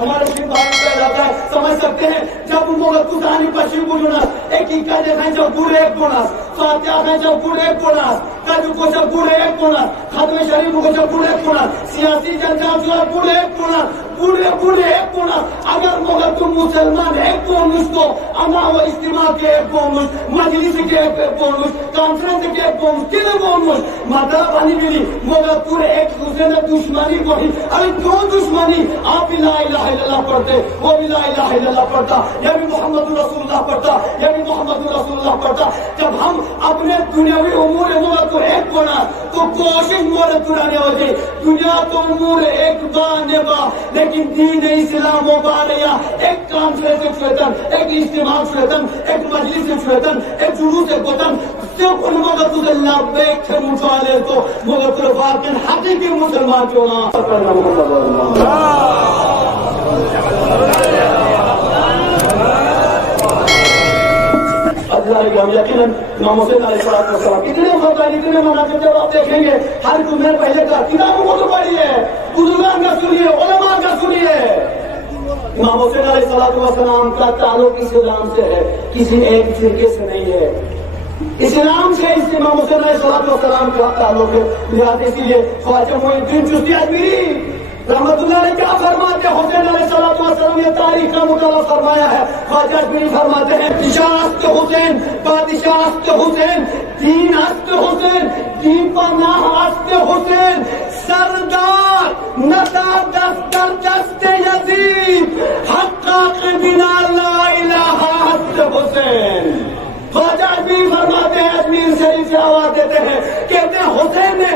ہمارے بات کیا جاتا ہے سمجھ سکتے ہیں جب مغل کسانی پچھم گنا ایک ہی کہتے ہیں جب پورے ایک گنا فاتحہ ہے جب پورے ایک گنا کج کو جب پورے ایک گنا ختم شریف کو جب پورے ایک گنا سیاسی جنجال جو پورے ایک گنا پورے ایک گنا اگر مگر تم مسلمان ایک قومش تو انا و اجتماع کے ایک قومش مجلس کے ایک قومش کانفرنس کے ایک قومش تین قومش مطلب بنی ملی مگر پورے ایک دوسرے نے دشمنی کو ہی ارے کیوں دشمنی آپ بھی لا الہ الا اللہ پڑھتے وہ بھی لا الہ الا اللہ پڑھتا یہ بھی محمد رسول اللہ پڑھتا یہ بھی محمد رسول اللہ پڑھتا جب ہم اپنے دنیاوی امور مگر تو ایک بنا تو کوشش مورد پرانے ہو جائے دنیا تو امور ایک بانے با لیکن دین اسلام و باریا ایک کانفرنس شویتن ایک اجتماع شویتن ایک مجلس شویتن ایک جلوس گوتن صرف ان مگر تو اللہ بیک سے مچوالے تو مگر تو واقعی حقیقی مسلمان کیوں نہ یقیناً امام حسین علیہ السلام کتنے خطائیں اتنے مناقب جب آپ دیکھیں گے ہر کوئی میں پہلے کا کتابوں کو تو پڑھی ہے بزرگان کا سنیے علماء کا سنیے امام حسین علیہ السلام کا تعلق اسلام سے ہے کسی ایک فرقے سے نہیں ہے اسلام سے اس امام حسین علیہ السلام کا تعلق ہے لہٰذا اسی لیے خواجہ معین الدین چشتی اجمیری رحمت اللہ نے کیا فرماتے ہیں حسین علیہ السلام یہ تاریخ کا مطالعہ فرمایا ہے خواجہ اجمیری فرماتے ہیں شاست حسین بادشاہست حسین دین است حسین دین پر ناہ است حسین سردار ندا دست در دست یزید حقاق بنا لا الہ است حسین خواجہ اجمیری فرماتے ہیں اجمیر شریف سے آواز دیتے ہیں کہتے ہیں حسین نے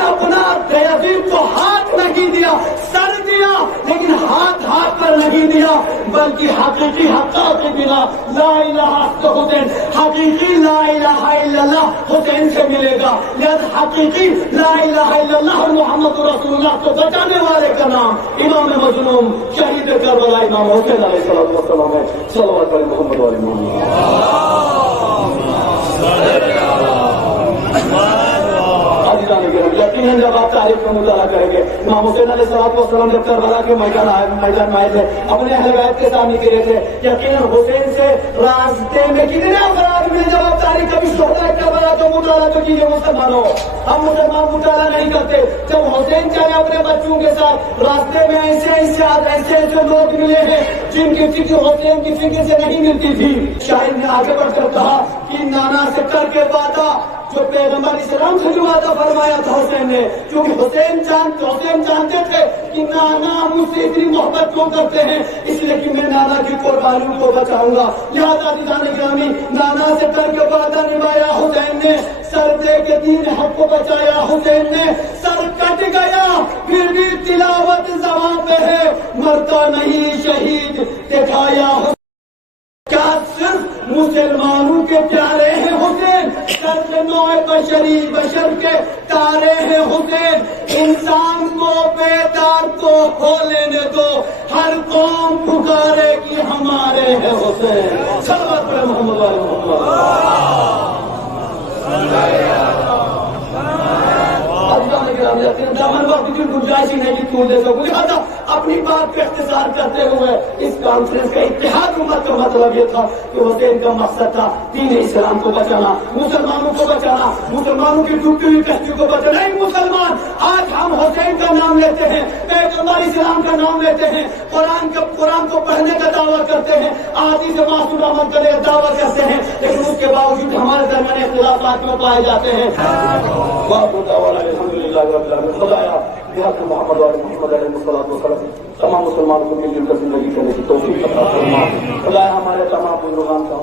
اپنا یزید کو ہاتھ نہیں دیا سر دیا لیکن ہاتھ پر نہیں دیا بلکہ حقیقی حقاق بنا لا الہ الا حسین حقیقی لا الہ الا اللہ حسین سے ملے گا لہذا حقیقی لا الہ الا اللہ اور محمد رسول اللہ کو بچانے والے کا نام امام مظلوم شہید کربلا امام حسین علیہ السلام ہے صلوات علی محمد و علی محمد یقیناً جب آپ تاریخ کا مطالعہ کریں گے امام حسین علیہ السلام جب کربلا کے میدان میں آئے تھے اپنے اہل بیت کے سامنے گرے تھے یقیناً حسین سے راستے میں کتنے افراد ملے جب آپ تاریخ کبھی شہداء کربلا کا مطالعہ تو کیجیے مسلمانوں ہم مسلمان مطالعہ نہیں کرتے جب حسین چلے اپنے بچوں کے ساتھ راستے میں ایسے لوگ ملے ہیں جن کی فکر حسین کی فکر سے نہیں ملتی تھی شاعر نے آگے بڑھ کر کہا کہ نانا سے کر کے وعدہ جو پیغمبر اسلام سے جو وعدہ فرمایا تھا حسین نے کیونکہ حسین جانتے تھے کہ نانا مجھ سے اتنی محبت کیوں کرتے ہیں اس لیے کہ میں نانا کی قربانیوں کو بچاؤں گا لہٰذا جانے گرامی نانا سے کر کے وعدہ نبھایا حسین نے سر دے کے دین حق کو بچایا حسین نے سر کٹ گیا پھر بھی تلاوت زبان پہ ہے مرتا نہیں شہید دکھایا کیا صرف مسلمانوں کے پیارے ہیں حسین سر نوع بشر کے تارے ہیں حسین انسان کو بیدار تو ہو لینے دو ہر قوم پکارے کہ ہمارے ہیں حسین صلوات پر محمد علی محمد دامن وقت کی گنجائش ہی نہیں کیوں دے سکوں لہٰذا اپنی بات پہ اختصار کرتے ہوئے اس کانفرنس کا اتحاد امت کا مطلب یہ تھا کہ حسین کا مقصد تھا دین اسلام کو بچانا مسلمانوں کو بچانا مسلمانوں کی ڈوبتی ہوئی کشتی کو بچانا ایک مسلمان آج ہم حسین کا نام لیتے ہیں پیغمبر اسلام کا نام لیتے ہیں قرآن کو پڑھنے کا دعویٰ کرتے ہیں آدھی سے معصوم عمل کرنے کا دعویٰ کرتے ہیں لیکن اس کے باوجود ہمارے درمیان اختلافات میں پائے جاتے ہیں خدایا بحق محمد و محمد علیہ السلام تمام مسلمانوں کو مل جل کر زندگی کرنے کی توفیق عطا فرما خدایا ہمارے تمام بزرگان کا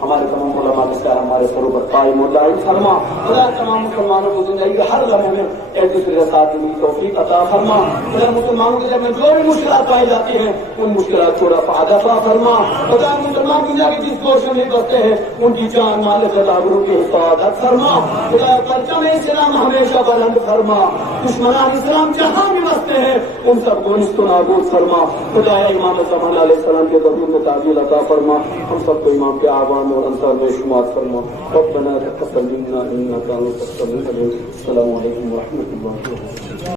ہمارے تمام علماء کے ساتھ ہمارے سروں پر قائم و دائم فرما خدا تمام مسلمانوں کو زندگی کے ہر لمحے میں ایک دوسرے کے ساتھ دینے کی توفیق عطا فرما خدا مسلمانوں کے ذمہ جو بھی مشکلات پائی جاتی ہیں ان مشکلات کو رفع عطا فرما خدا مسلمان دنیا کی جس کوشش میں کرتے ہیں ان کی جان مال سے آبرو کی حفاظت فرما خدا پرچم اسلام ہمیشہ بلند فرما دشمنان اسلام جہاں بھی بستے ہیں ان سب کو نیست و نابود فرما خدا امام زمان علیہ السلام کے ظہور میں تعبیر عطا فرما ہم سب کو امام کے آوان اور انصار میں شمار فرما ربنا تقبل منا انك انت السميع العليم السلام علیکم ورحمۃ اللہ وبرکاتہ